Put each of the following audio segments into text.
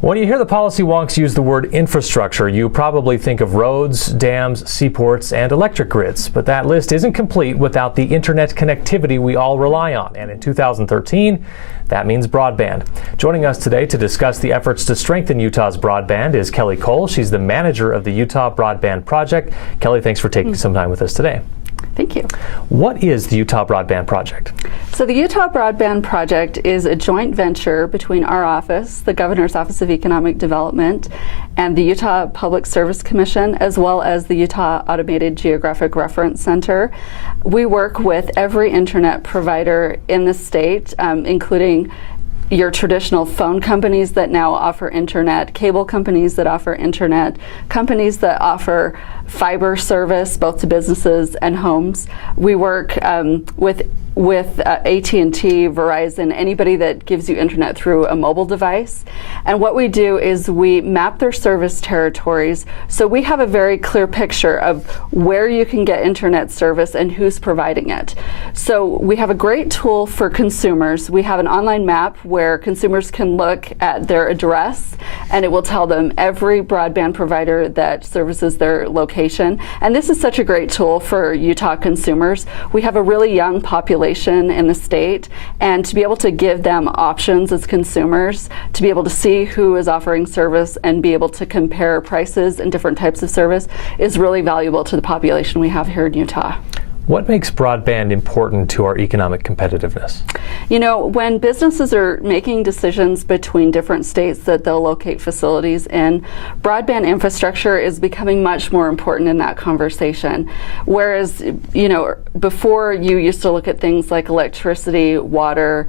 When you hear the policy wonks use the word infrastructure, you probably think of roads, dams, seaports, and electric grids. But that list isn't complete without the internet connectivity we all rely on. And in 2013, that means broadband. Joining us today to discuss the efforts to strengthen Utah's broadband is Kelleigh. She's the manager of the Utah Broadband Project. Kelleigh, thanks for taking some time with us today. Thank you. What is the Utah Broadband Project? So the Utah Broadband Project is a joint venture between our office, the Governor's Office of Economic Development, and the Utah Public Service Commission, as well as the Utah Automated Geographic Reference Center. We work with every internet provider in the state, including your traditional phone companies that now offer internet, cable companies that offer internet, companies that offer fiber service both to businesses and homes. We work with AT&T, Verizon, anybody that gives you internet through a mobile device. And what we do is we map their service territories, so we have a very clear picture of where you can get internet service and who's providing it. So we have a great tool for consumers. We have an online map where consumers can look at their address, and it will tell them every broadband provider that services their location. And this is such a great tool for Utah consumers. We have a really young population in the state, and to be able to give them options as consumers, to be able to see who is offering service and be able to compare prices and different types of service is really valuable to the population we have here in Utah. What makes broadband important to our economic competitiveness? You know, when businesses are making decisions between different states that they'll locate facilities in, broadband infrastructure is becoming much more important in that conversation. Whereas, you know, before you used to look at things like electricity, water,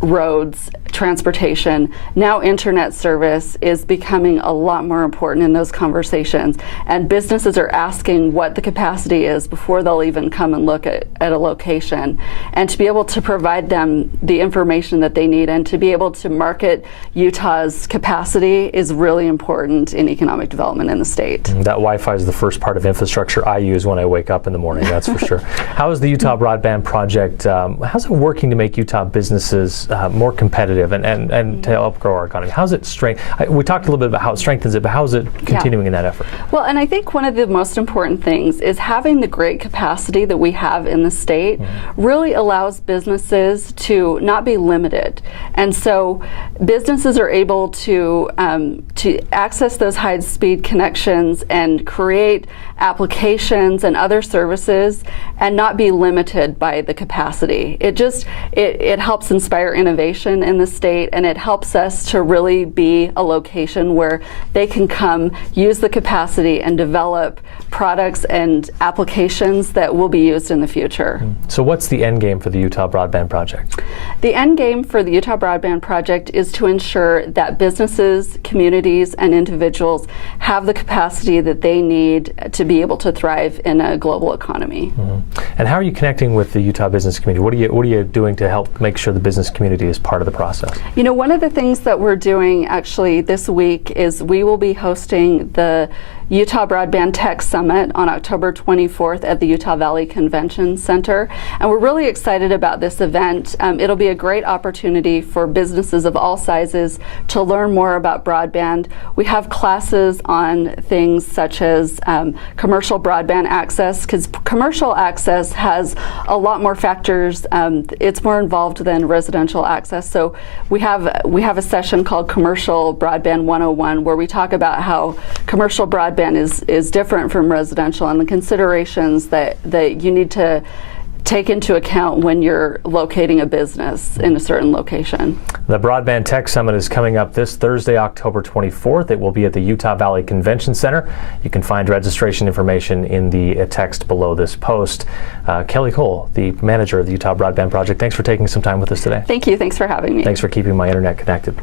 roads, transportation, now internet service is becoming a lot more important in those conversations. And businesses are asking what the capacity is before they'll even come and look at a location. And to be able to provide them the information that they need and to be able to market Utah's capacity is really important in economic development in the state. That Wi-Fi is the first part of infrastructure I use when I wake up in the morning, that's for sure. How is the Utah Broadband Project, how's it working to make Utah businesses more competitive and to help grow our economy? How's it we talked a little bit about how it strengthens it, but how is it continuing in that effort? Well, and I think one of the most important things is having the great capacity that we have in the state really allows businesses to not be limited. And so businesses are able to access those high-speed connections and create applications and other services and not be limited by the capacity. It helps inspire innovation in the state, and it helps us to really be a location where they can come use the capacity and develop products and applications that will be used in the future. So what's the end game for the Utah Broadband Project? The end game for the Utah Broadband Project is to ensure that businesses, communities, and individuals have the capacity that they need to be able to thrive in a global economy. And how are you connecting with the Utah business community? What are you doing to help make sure the business community is part of the process? You know, one of the things that we're doing actually this week is we will be hosting the Utah Broadband Tech Summit on October 24th at the Utah Valley Convention Center. And we're really excited about this event. It'll be a great opportunity for businesses of all sizes to learn more about broadband. We have classes on things such as commercial broadband access, because commercial access has a lot more factors. It's more involved than residential access. So we have a session called Commercial Broadband 101 where we talk about how commercial broadband is different from residential and the considerations that you need to take into account when you're locating a business in a certain location. The Broadband Tech Summit is coming up this Thursday, October 24th. It will be at the Utah Valley Convention Center. You can find registration information in the text below this post. Kelleigh, the manager of the Utah Broadband Project, thanks for taking some time with us today. Thank you. Thanks for having me. Thanks for keeping my internet connected.